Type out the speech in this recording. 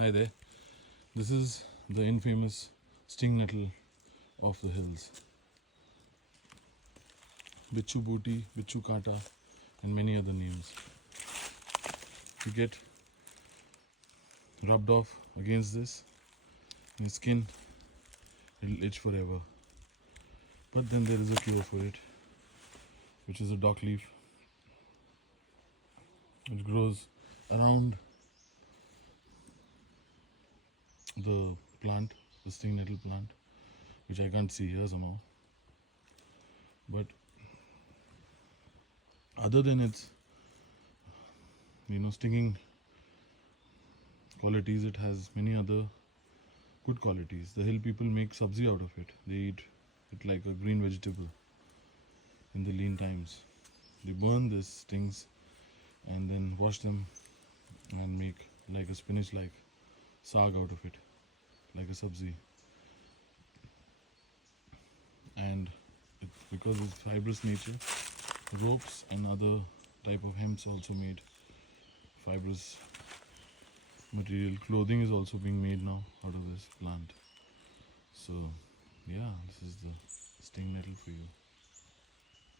Hi there. This is the infamous sting nettle of the hills. Bichoo booti, Bichoo kata, and many other names. You get rubbed off against this, and your skin it'll itch forever. But then there is a cure for it, which is a dock leaf, which grows around the plant, the sting nettle plant, which I can't see here somehow. But other than its stinging qualities, it has many other good qualities. The hill people make sabzi out of it. They eat it like a green vegetable in the lean times. They burn these stings and then wash them and make like a spinach like saag out of it, like a sabzi. And because of its fibrous nature, ropes and other type of hemps also made fibrous material. Clothing is also being made now out of this plant. So yeah, this is the sting nettle for you.